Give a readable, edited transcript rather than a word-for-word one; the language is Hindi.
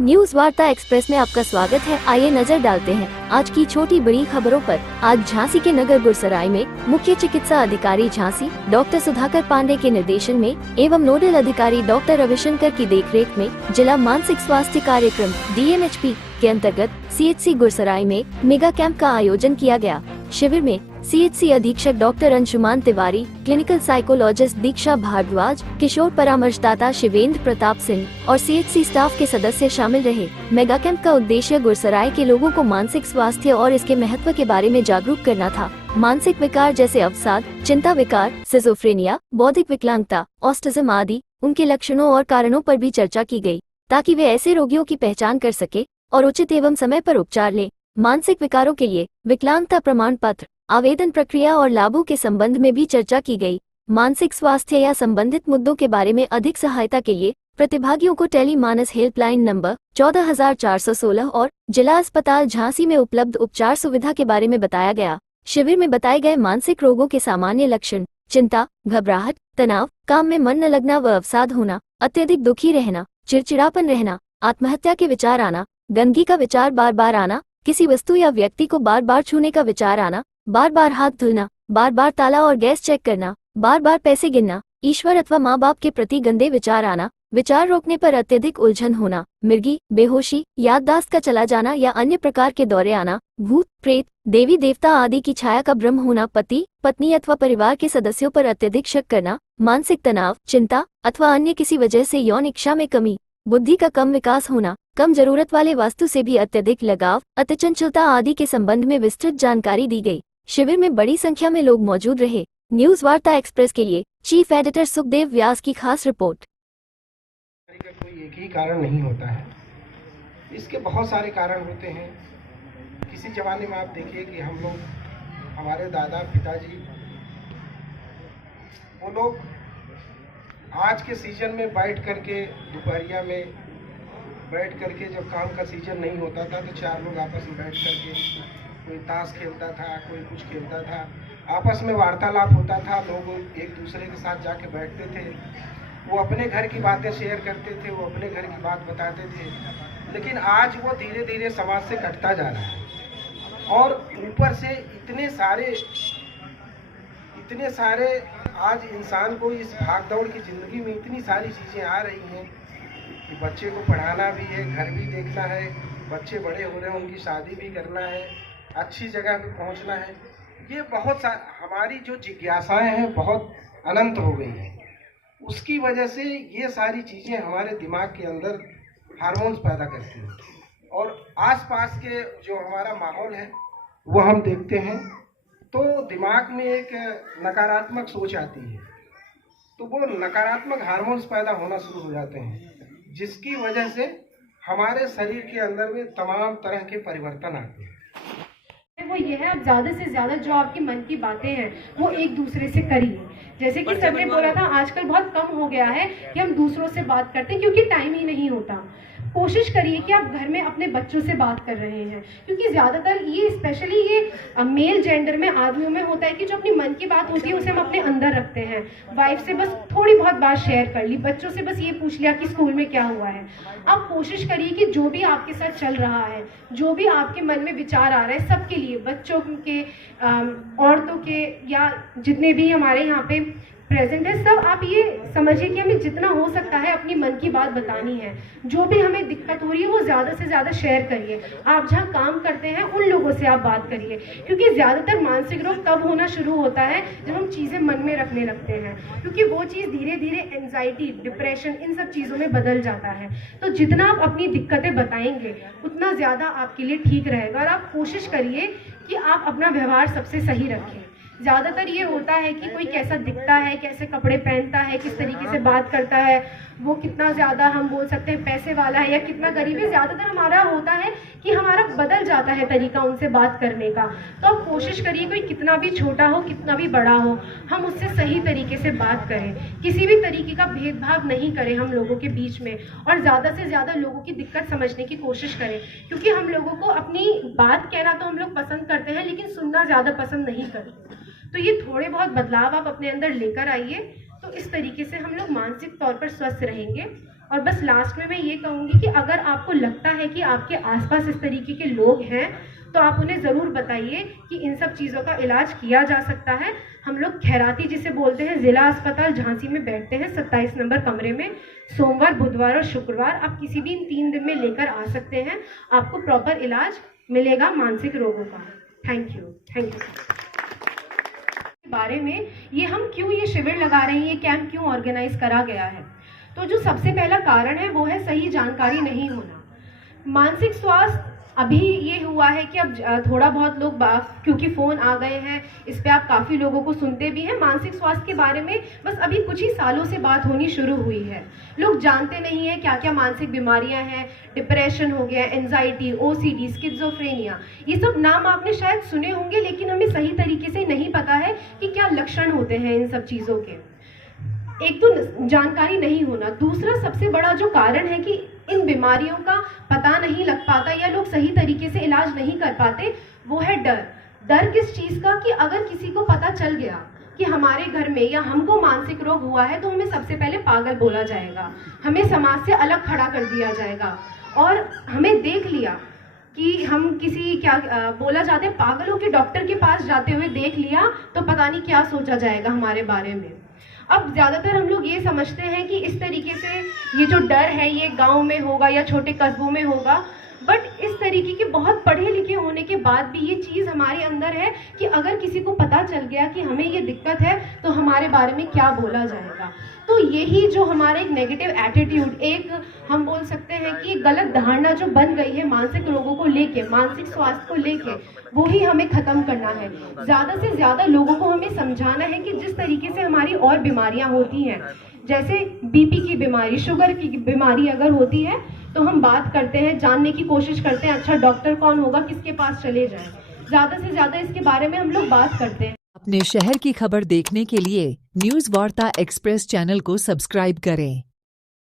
न्यूज वार्ता एक्सप्रेस में आपका स्वागत है। आइए नजर डालते हैं आज की छोटी बड़ी खबरों पर। आज झांसी के नगर गुरसराय में मुख्य चिकित्सा अधिकारी झांसी डॉक्टर सुधाकर पांडे के निर्देशन में एवं नोडल अधिकारी डॉक्टर रविशंकर की देखरेख में जिला मानसिक स्वास्थ्य कार्यक्रम DMHP के अंतर्गत CHC गुरसराय में मेगा कैंप का आयोजन किया गया। शिविर में CHC अधीक्षक doctor Anshuman Tiwari, clinical psychologist Diksha Bhardwaj, किशोर परामर्शदाता शिवेंद्र प्रताप सिंह और CHC स्टाफ के सदस्य शामिल रहे। मेगा कैंप का उद्देश्य गुरसराय के लोगों को मानसिक स्वास्थ्य और इसके महत्व के बारे में जागरूक करना था। मानसिक विकार जैसे अवसाद, चिंता विकार, सिजोफ्रेनिया, बौद्धिक विकलांगता, ऑटिज्म आदि उनके लक्षणों और कारणों पर भी चर्चा की गई, ताकि वे ऐसे रोगियों की पहचान कर सके और उचित एवं समय पर उपचार ले। मानसिक विकारों के लिए विकलांगता प्रमाण पत्र, आवेदन प्रक्रिया और लाभों के संबंध में भी चर्चा की गई। मानसिक स्वास्थ्य या संबंधित मुद्दों के बारे में अधिक सहायता के लिए प्रतिभागियों को टेली मानस हेल्पलाइन नंबर 14,416 और जिला अस्पताल झांसी में उपलब्ध उपचार सुविधा के बारे में बताया गया। शिविर में बताए गए मानसिक रोगों के सामान्य लक्षण: चिंता, घबराहट, तनाव, काम में मन न लगना व अवसाद होना, अत्यधिक दुखी रहना, चिड़चिड़ापन रहना, आत्महत्या के विचार आना, गंदगी का विचार बार बार आना, किसी वस्तु या व्यक्ति को बार बार छूने का विचार आना, बार बार हाथ धुलना, बार बार ताला और गैस चेक करना, बार बार पैसे गिनना, ईश्वर अथवा माँ बाप के प्रति गंदे विचार आना, विचार रोकने पर अत्यधिक उलझन होना, मिर्गी, बेहोशी, याददाश्त का चला जाना या अन्य प्रकार के दौरे आना, भूत प्रेत, देवी देवता आदि की छाया का भ्रम होना, पति पत्नी अथवा परिवार के सदस्यों पर अत्यधिक शक करना, मानसिक तनाव, चिंता अथवा अन्य किसी वजह से यौन इच्छा में कमी, बुद्धि का कम विकास होना, कम जरूरत वाले वस्तु से भी अत्यधिक लगाव, अतिचंचलता आदि के संबंध में विस्तृत जानकारी दी गई। शिविर में बड़ी संख्या में लोग मौजूद रहे। न्यूज वार्ता एक्सप्रेस के लिए चीफ एडिटर सुखदेव व्यास की खास रिपोर्ट। कोई एक ही कारण नहीं होता है, इसके बहुत सारे कारण होते हैं। किसी जमाने में आप देखिए कि हम लोग, हमारे दादा पिताजी, वो लोग आज के सीजन में बैठ करके, दोपहरिया में बैठ करके, जब काम का सीजन नहीं होता था तो चार लोग आपस में बैठ करके कोई ताश खेलता था, कोई कुछ खेलता था, आपस में वार्तालाप होता था। लोग एक दूसरे के साथ जाके बैठते थे, वो अपने घर की बातें शेयर करते थे, वो अपने घर की बात बताते थे। लेकिन आज वो धीरे धीरे समाज से कटता जा रहा है और ऊपर से इतने सारे आज इंसान को इस भागदौड़ की ज़िंदगी में इतनी सारी चीज़ें आ रही हैं कि बच्चे को पढ़ाना भी है, घर भी देखना है, बच्चे बड़े हो रहे हैं, उनकी शादी भी करना है, अच्छी जगह पे पहुंचना है। ये बहुत हमारी जो जिज्ञासाएं हैं बहुत अनंत हो गई हैं। उसकी वजह से ये सारी चीज़ें हमारे दिमाग के अंदर हार्मोन्स पैदा करती हैं और आसपास के जो हमारा माहौल है वो हम देखते हैं तो दिमाग में एक नकारात्मक सोच आती है, तो वो नकारात्मक हार्मोन्स पैदा होना शुरू हो जाते हैं, जिसकी वजह से हमारे शरीर के अंदर में तमाम तरह के परिवर्तन आते हैं। वो ये है, आप ज़्यादा से ज़्यादा जो आपके मन की बातें हैं वो एक दूसरे से करिए। जैसे कि सर ने बोला था, आजकल बहुत कम हो गया है कि हम दूसरों से बात करते हैं क्योंकि टाइम ही नहीं होता। कोशिश करिए कि आप घर में अपने बच्चों से बात कर रहे हैं, क्योंकि ज़्यादातर ये स्पेशली ये मेल जेंडर में आदमियों में होता है कि जो अपनी मन की बात होती है उसे हम अपने अंदर रखते हैं। वाइफ से बस थोड़ी बहुत बात शेयर कर ली, बच्चों से बस ये पूछ लिया कि स्कूल में क्या हुआ है। आप कोशिश करिए कि जो भी आपके साथ चल रहा है, जो भी आपके मन में विचार आ रहा है, सबके लिए, बच्चों के, औरतों के, या जितने भी हमारे यहाँ पे प्रेजेंट है, सब आप ये समझिए कि हमें जितना हो सकता है अपनी मन की बात बतानी है। जो भी हमें दिक्कत हो रही है वो ज़्यादा से ज़्यादा शेयर करिए। आप जहाँ काम करते हैं उन लोगों से आप बात करिए, क्योंकि ज़्यादातर मानसिक रोग तब होना शुरू होता है जब हम चीज़ें मन में रखने लगते हैं, क्योंकि वो चीज़ धीरे धीरे एंजाइटी, डिप्रेशन, इन सब चीज़ों में बदल जाता है। तो जितना आप अपनी दिक्कतें बताएंगे उतना ज़्यादा आपके लिए ठीक रहेगा। और आप कोशिश करिए कि आप अपना व्यवहार सबसे सही रखें। ज़्यादातर ये होता है कि कोई कैसा दिखता है, कैसे कपड़े पहनता है, किस तरीके से बात करता है, वो कितना ज़्यादा हम बोल सकते हैं पैसे वाला है या कितना गरीब है, ज़्यादातर हमारा होता है कि हमारा बदल जाता है तरीका उनसे बात करने का। तो आप कोशिश करिए कोई कितना भी छोटा हो, कितना भी बड़ा हो, हम उससे सही तरीके से बात करें, किसी भी तरीके का भेदभाव नहीं करें हम लोगों के बीच में, और ज़्यादा से ज़्यादा लोगों की दिक्कत समझने की कोशिश करें, क्योंकि हम लोगों को अपनी बात कहना तो हम लोग पसंद करते हैं लेकिन सुनना ज़्यादा पसंद नहीं करते। तो ये थोड़े बहुत बदलाव आप अपने अंदर लेकर आइए, तो इस तरीके से हम लोग मानसिक तौर पर स्वस्थ रहेंगे। और बस लास्ट में मैं ये कहूँगी कि अगर आपको लगता है कि आपके आसपास इस तरीके के लोग हैं तो आप उन्हें ज़रूर बताइए कि इन सब चीज़ों का इलाज किया जा सकता है। हम लोग खैराती जिसे बोलते हैं, ज़िला अस्पताल झांसी में बैठते हैं 27 नंबर कमरे में। सोमवार, बुधवार और शुक्रवार आप किसी भी इन 3 दिन में लेकर आ सकते हैं, आपको प्रॉपर इलाज मिलेगा मानसिक रोगों का। Thank you. बारे में ये शिविर लगा रहे हैं, ये कैंप क्यों ऑर्गेनाइज करा गया है, तो जो सबसे पहला कारण है वो है सही जानकारी नहीं होना। मानसिक स्वास्थ्य अभी ये हुआ है कि अब थोड़ा बहुत लोग क्योंकि फ़ोन आ गए हैं, इस पे आप काफ़ी लोगों को सुनते भी हैं। मानसिक स्वास्थ्य के बारे में बस अभी कुछ ही सालों से बात होनी शुरू हुई है। लोग जानते नहीं हैं क्या क्या मानसिक बीमारियां हैं। डिप्रेशन हो गया, एंजाइटी, OCD, स्किज़ोफ्रेनिया, ये सब नाम आपने शायद सुने होंगे, लेकिन हमें सही तरीके से नहीं पता है कि क्या लक्षण होते हैं इन सब चीज़ों के। एक तो जानकारी नहीं होना, दूसरा सबसे बड़ा जो कारण है कि इन बीमारियों का पता नहीं लग पाता या लोग सही तरीके से इलाज नहीं कर पाते, वो है डर। डर किस चीज़ का कि अगर किसी को पता चल गया कि हमारे घर में या हमको मानसिक रोग हुआ है तो हमें सबसे पहले पागल बोला जाएगा, हमें समाज से अलग खड़ा कर दिया जाएगा, और हमें देख लिया कि हम किसी बोला जाता है पागलों के डॉक्टर के पास जाते हुए देख लिया तो पता नहीं क्या सोचा जाएगा हमारे बारे में। अब ज़्यादातर हम लोग ये समझते हैं कि इस तरीके से ये जो डर है ये गांव में होगा या छोटे कस्बों में होगा, बट इस तरीके के बहुत पढ़े लिखे होने के बाद भी ये चीज़ हमारे अंदर है कि अगर किसी को पता चल गया कि हमें ये दिक्कत है तो हमारे बारे में क्या बोला जाएगा। तो यही जो हमारा एक नेगेटिव एटीट्यूड, एक हम बोल सकते हैं कि गलत धारणा जो बन गई है मानसिक रोगों को लेके, मानसिक स्वास्थ्य को लेके, वो ही हमें ख़त्म करना है। ज़्यादा से ज़्यादा लोगों को हमें समझाना है कि जिस तरीके से हमारी और बीमारियां होती हैं, जैसे BP की बीमारी, शुगर की बीमारी अगर होती है तो हम बात करते हैं, जानने की कोशिश करते हैं अच्छा डॉक्टर कौन होगा, किसके पास चले जाएं। ज़्यादा से ज़्यादा इसके बारे में हम लोग बात करते हैं। अपने शहर की खबर देखने के लिए न्यूज़ वार्ता एक्सप्रेस चैनल को सब्सक्राइब करें।